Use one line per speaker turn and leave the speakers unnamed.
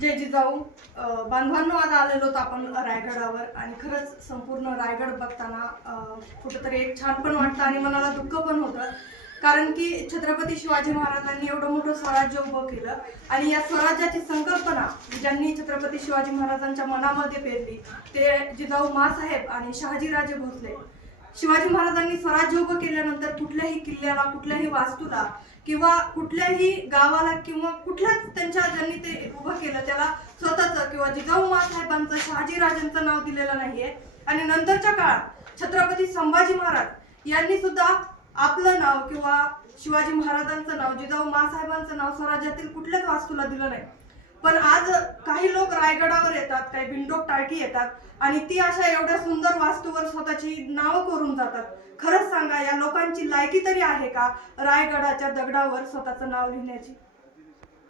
जय जिजाऊ अं, बांधवांनो आज आलेलो होतो आपण रायगडावर. आणि खरंच संपूर्ण रायगड बघताना कुठंतरी एक छान पण वाटतं आणि मनाला दुःख पण होतं. कारण की छत्रपती शिवाजी महाराजांनी एवढं मोठं स्वराज्य उभं केलं. आणि या स्वराज्याची संकल्पना ज्यांनी छत्रपती शिवाजी महाराजांच्या मनामध्ये पेरली ते जिजाऊ मासाहेब आणि शहाजीराजे भोसले. शिवाजी महाराजांनी स्वराज्य उभं केल्यानंतर कुठल्याही किल्ल्याला कुठल्याही वास्तूला किंवा कुठल्याही गावाला किंवा कुठल्याच त्यांच्या ज्यांनी ते उभं केलं त्याला स्वतःचं किंवा जिजाऊ मासाहेबांचं शहाजीराजांचं नाव दिलेलं नाहीये. आणि नंतरच्या काळात छत्रपती संभाजी महाराज यांनी सुद्धा आपलं नाव किंवा शिवाजी महाराजांचं नाव जिजाऊ मासाहेबांचं नाव स्वराज्यातील कुठल्याच वास्तूला दिलं नाही. पण आज काही लोक रायगडावर येतात काही बिंडोक टाळकी येतात आणि ती अशा एवढ्या सुंदर वास्तूवर स्वतःची नावं करून जातात. खरंच सांगा या लोकांची लायकी तरी आहे का रायगडाच्या दगडावर स्वतःचं नाव लिहिण्याची?